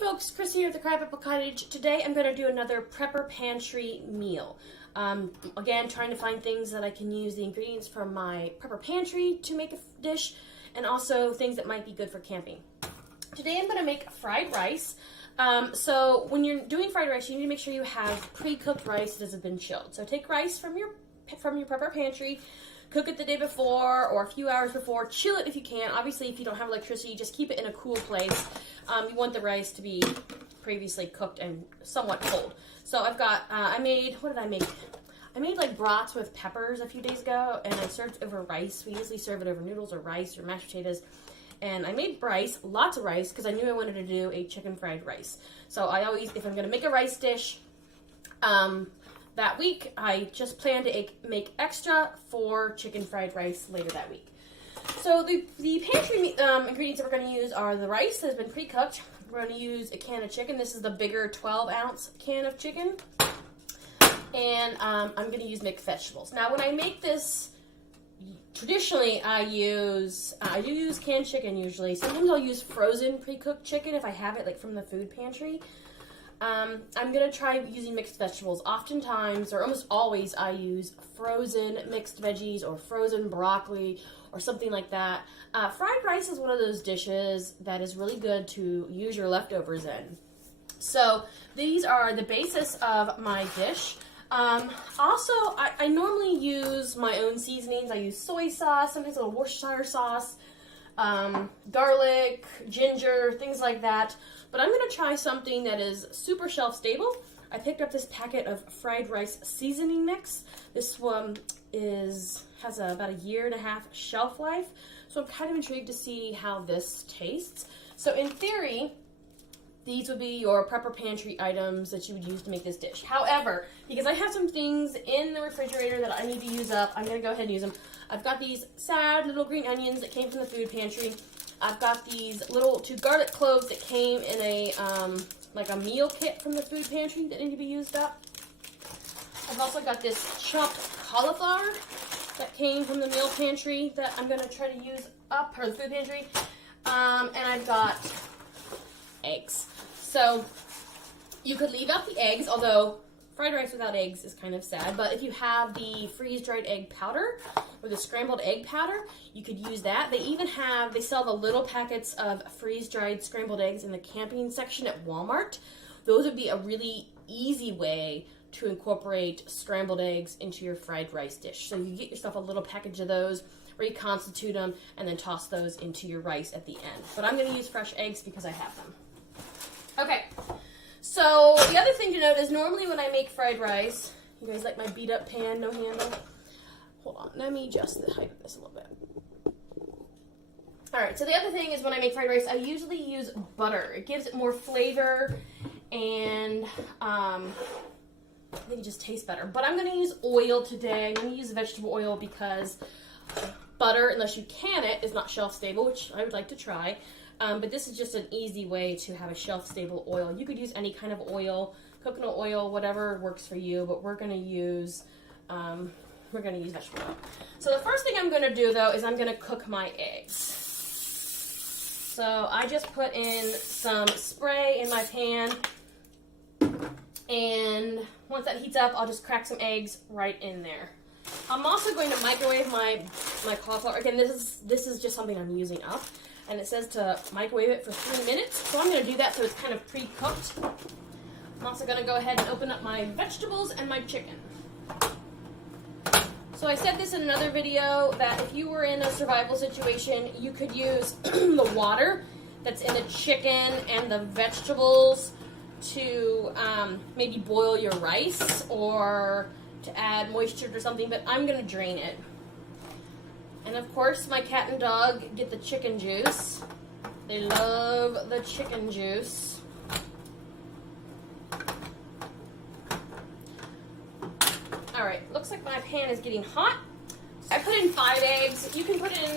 folks, Chris here at the Crabapple Cottage. Today I'm going to do another Prepper Pantry meal. Again, trying to find things that I can use the ingredients from my Prepper Pantry to make a dish, and also things that might be good for camping. Today I'm going to make fried rice. So when you're doing fried rice, you need to make sure you have pre-cooked rice that has been chilled. So take rice from your Prepper Pantry, cook it the day before or a few hours before, chill it if you can. Obviously, if you don't have electricity, just keep it in a cool place. You want the rice to be previously cooked and somewhat cold. So I've got, what did I make? I made like brats with peppers a few days ago, and I served over rice. We usually serve it over noodles or rice or mashed potatoes. And I made rice, lots of rice, because I knew I wanted to do a chicken fried rice. So I always, if I'm going to make a rice dish, that week, I just plan to make extra for chicken fried rice later that week. So the pantry ingredients that we're going to use are the rice that has been pre-cooked. We're going to use a can of chicken. This is the bigger 12-ounce can of chicken. And I'm going to use mixed vegetables. Now, when I make this, traditionally I do use canned chicken usually. Sometimes I'll use frozen pre-cooked chicken if I have it like from the food pantry. I'm going to try using mixed vegetables. Oftentimes, or almost always, I use frozen mixed veggies or frozen broccoli or something like that. Fried rice is one of those dishes that is really good to use your leftovers in. So these are the basis of my dish. Also, I normally use my own seasonings. I use soy sauce, sometimes a little Worcestershire sauce, garlic, ginger, things like that. But I'm going to try something that is super shelf stable. I picked up this packet of fried rice seasoning mix. This one has about a 1.5 year shelf life. So I'm kind of intrigued to see how this tastes. So in theory, these would be your Prepper Pantry items that you would use to make this dish. However, because I have some things in the refrigerator that I need to use up, I'm going to go ahead and use them. I've got these sad little green onions that came from the food pantry. I've got these little 2 garlic cloves that came in a like a meal kit from the food pantry that need to be used up. I've also got this chopped cauliflower that came from the meal pantry that I'm going to try to use up, or the food pantry. And I've got eggs. So you could leave out the eggs, although fried rice without eggs is kind of sad, but if you have the freeze-dried egg powder or the scrambled egg powder, you could use that. They sell the little packets of freeze-dried scrambled eggs in the camping section at Walmart. Those would be a really easy way to incorporate scrambled eggs into your fried rice dish. So you get yourself a little package of those, reconstitute them, and then toss those into your rice at the end. But I'm going to use fresh eggs because I have them. Okay. So the other thing to note is normally when I make fried rice, you guys like my beat up pan, no handle? Hold on, let me adjust the height of this a little bit. Alright, so the other thing is when I make fried rice, I usually use butter. It gives it more flavor and I think it just tastes better. But I'm going to use oil today. I'm going to use vegetable oil because butter, unless you can it, is not shelf stable, which I would like to try. But this is just an easy way to have a shelf-stable oil. You could use any kind of oil, coconut oil, whatever works for you. But we're going to use vegetable oil. So the first thing I'm going to do though is I'm going to cook my eggs. So I just put in some spray in my pan, and once that heats up, I'll just crack some eggs right in there. I'm also going to microwave my cauliflower. Again, this is just something I'm using up. And it says to microwave it for 3 minutes. So I'm going to do that so it's kind of pre-cooked. I'm also going to go ahead and open up my vegetables and my chicken. So I said this in another video that if you were in a survival situation, you could use the water that's in the chicken and the vegetables to maybe boil your rice or to add moisture or something, but I'm going to drain it. And of course, my cat and dog get the chicken juice. They love the chicken juice. Alright, looks like my pan is getting hot. I put in 5 eggs. You can put in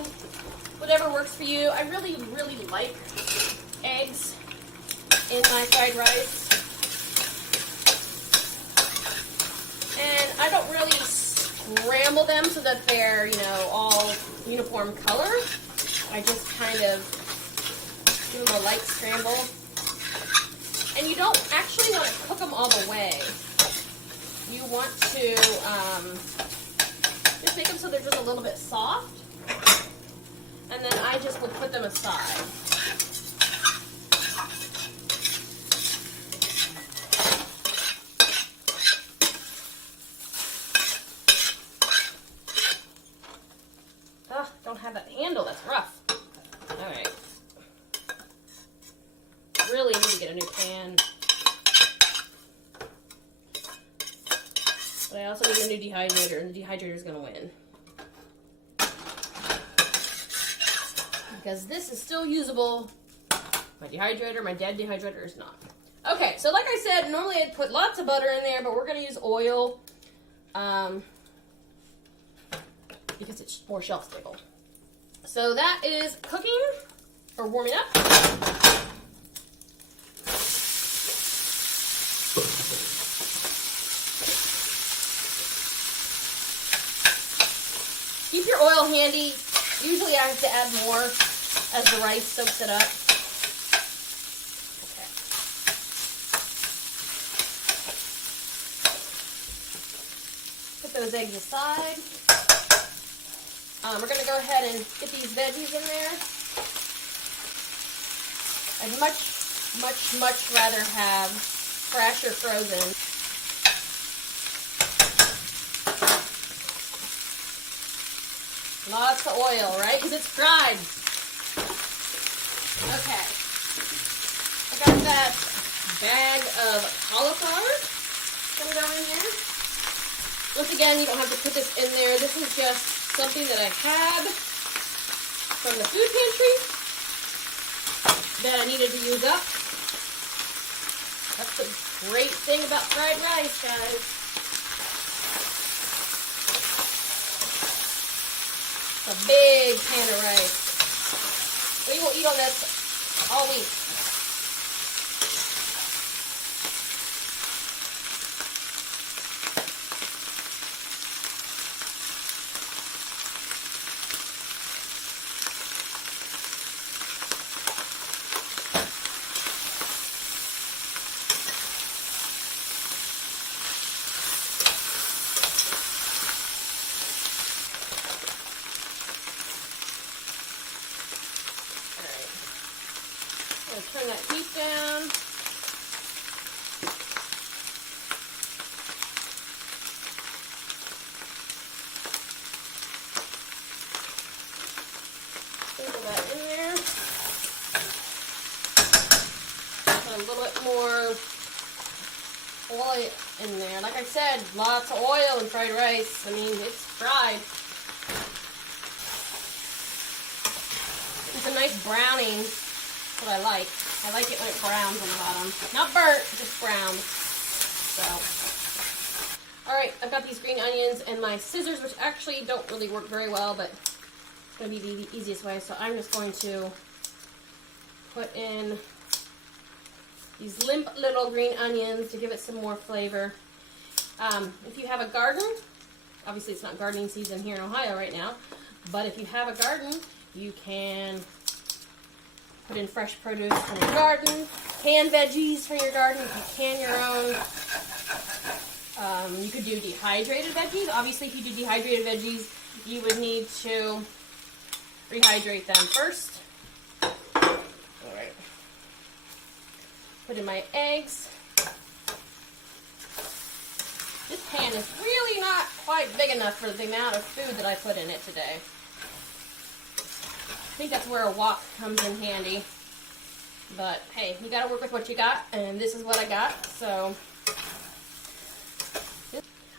whatever works for you. I really, really like eggs in my fried rice. And I don't really scramble them so that they're, all uniform color. I just kind of give them a light scramble. And you don't actually want to cook them all the way. You want to just make them so they're just a little bit soft. And then I just will put them aside. Don't have that handle, that's rough. Alright. Really need to get a new pan. But I also need a new dehydrator, and the dehydrator is going to win. Because this is still usable. My dehydrator, my dead dehydrator is not. Okay, so like I said, normally I'd put lots of butter in there, but we're going to use oil. Because it's more shelf stable. So that is cooking, or warming up. Keep your oil handy. Usually I have to add more as the rice soaks it up. Okay. Put those eggs aside. We're going to go ahead and get these veggies in there. I'd much rather have fresh or frozen. Lots of oil, right? Because it's fried. Okay. I got that bag of cauliflower going to go in there. Once again, you don't have to put this in there. This is just something that I had from the food pantry that I needed to use up. That's the great thing about fried rice, guys. It's a big pan of rice. We will eat on this all week. Turn that heat down. Sprinkle that in there. Put a little bit more oil in there. Like I said, lots of oil in fried rice. I mean, it's fried. It's a nice browning. What I like. I like it when it browns on the bottom. Not burnt, just brown. So, alright, I've got these green onions and my scissors, which actually don't really work very well, but it's going to be the easiest way. So I'm just going to put in these limp little green onions to give it some more flavor. If you have a garden, obviously it's not gardening season here in Ohio right now, but if you have a garden, you can put in fresh produce from your garden, canned veggies from your garden. You can can your own. You could do dehydrated veggies. Obviously, if you do dehydrated veggies, you would need to rehydrate them first. Alright. Put in my eggs. This pan is really not quite big enough for the amount of food that I put in it today. I think that's where a wok comes in handy. But hey, you gotta work with what you got, and this is what I got, so.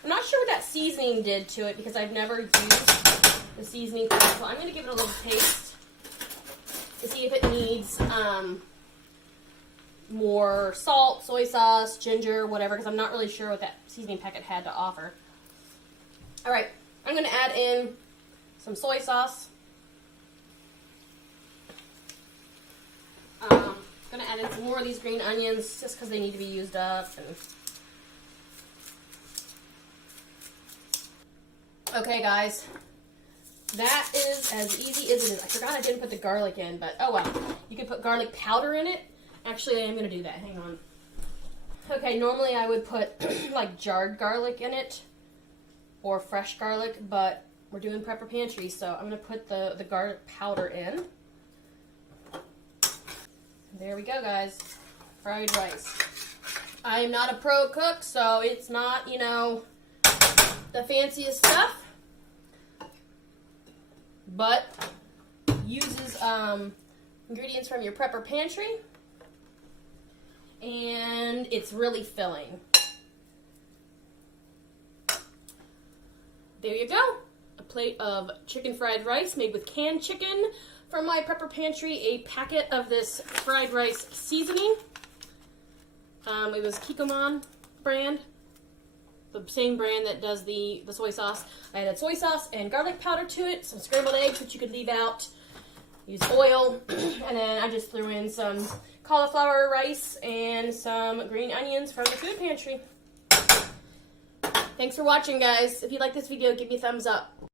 I'm not sure what that seasoning did to it because I've never used the seasoning for it, so I'm gonna give it a little taste to see if it needs more salt, soy sauce, ginger, whatever, because I'm not really sure what that seasoning packet had to offer. Alright, I'm gonna add in some soy sauce. I'm going to add in some more of these green onions just because they need to be used up. Okay, guys. That is as easy as it is. I forgot I didn't put the garlic in, but oh well. You can put garlic powder in it. Actually, I am going to do that. Hang on. Okay, normally I would put like jarred garlic in it or fresh garlic, but we're doing Prepper Pantry, so I'm going to put the garlic powder in. There we go, guys. Fried rice. I am not a pro cook, so it's not, you know, the fanciest stuff, but uses ingredients from your Prepper Pantry, and it's really filling. There you go. A plate of chicken fried rice made with canned chicken from my Prepper Pantry. A packet of this fried rice seasoning. It was Kikkoman brand, the same brand that does the soy sauce. I added soy sauce and garlic powder to it, some scrambled eggs, which you could leave out. Use oil, and then I just threw in some cauliflower rice and some green onions from the food pantry. Thanks for watching, guys. If you like this video, give me a thumbs up.